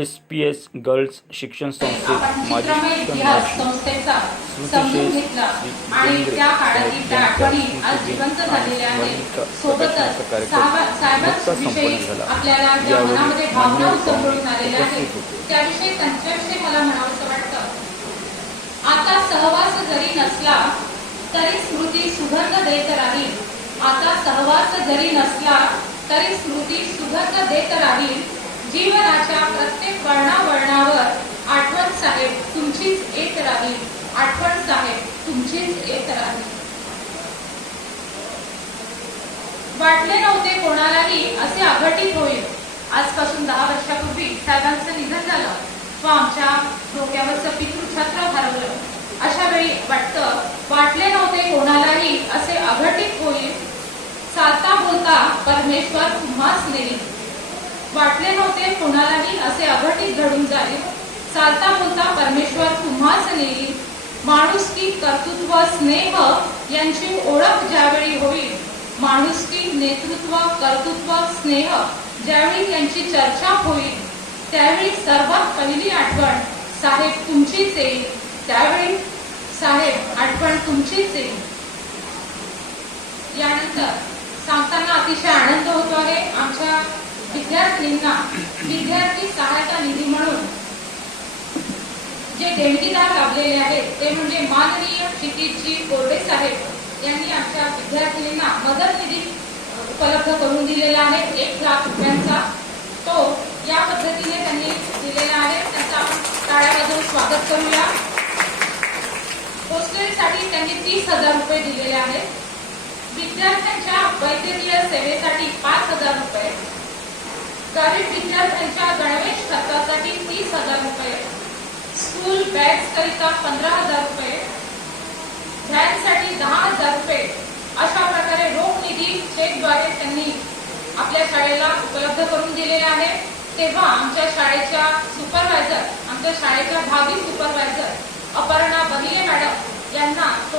S P S girls शिक्षण संस्थेत माजी संस्थेचा समजून घेतला. आणि त्या काळातील आठवणी आज जिवंत झालेल्या आहेत. सोबतच साहेबांविषयी. आपल्याला ज्या मनामध्ये भावना आलेल्या आहेत. त्याविषयी त्यांच्याविषयी मला म्हणावंसं वाटतं. आता सहवास जरी नसला तरी स्मृती सुगंध देत राहील. आता सहवास जरी नसला तरी स्मृती सुगंध देत राहील. जीवनाच्या म्हणजे प्रत्येक वळणावळणावर आठवण साहेब तुमचीच येत राहील आठवण साहेब तुमचीच येत राहील वाटले नव्हते कोणालाही असे अघटित होईल. आजपासून दहा वर्षापूर्वी साहेबांचं निधन झालं. व आमच्या डोक्यावरचं पितृछत्र हरवलं. अशा वेळी वाटतं वाटले नव्हते कोणालाही असे अघटित होईल. चालता बोलता परमेश्वर तुम्हाच नेईल. वाटले कोणालाही असे अघटित घडून जाईल. चालता बोलता परमेश्वर तुम्हाच नेईल. माणुसकी कर्तृत्व स्नेह यांची ओळख ज्यावेळी होईल माणुसकी नेतृत्व कर्तृत्व स्नेह ज्यावेळी यांची चर्चा होईल त्यावेळी सर्वात पहिली आठवण साहेब तुमचीच येईल. त्यावेळी साहेब आठवण तुमचीच येईल. यानंतर सांगताना अतिशय आनंद होतो आहे आमच्या विद्यार्थ्यांना विद्यार्थी सहायता निधी म्हणून जे देणगीदार लाभलेले आहेत ते म्हणजे माननीय क्षितिजी कोरडे साहेब यांनी आमच्या विद्यार्थिनींना मदत निधी उपलब्ध करून दिलेला आहे एक लाख रुपयांचा. तो या पद्धतीने त्यांनी दिलेला आहे. त्यांचा आपण टाळ्या वाजवून स्वागत करूया. हॉस्टेलसाठी त्यांनी तीस हजार रुपये दिलेले आहेत. विद्यार्थ्यांच्या वैद्यकीय सेवेसाठी पाच गरीब विद्यार्थ्यांच्या गणवेश खर्चासाठी तीस हजार रुपये. स्कूल बॅग्स करिता पंधरा हजार रुपये. व्हॅनसाठी दहा हजार रुपये. अशा प्रकारे रोख निधी चेकद्वारे त्यांनी आपल्या शाळेला उपलब्ध करून दिलेला आहे. तेव्हा आमच्या शाळेच्या सुपरवायझर आमच्या शाळेच्या भावी सुपरवायझर अपर्णा बगिले मॅडम यांना तो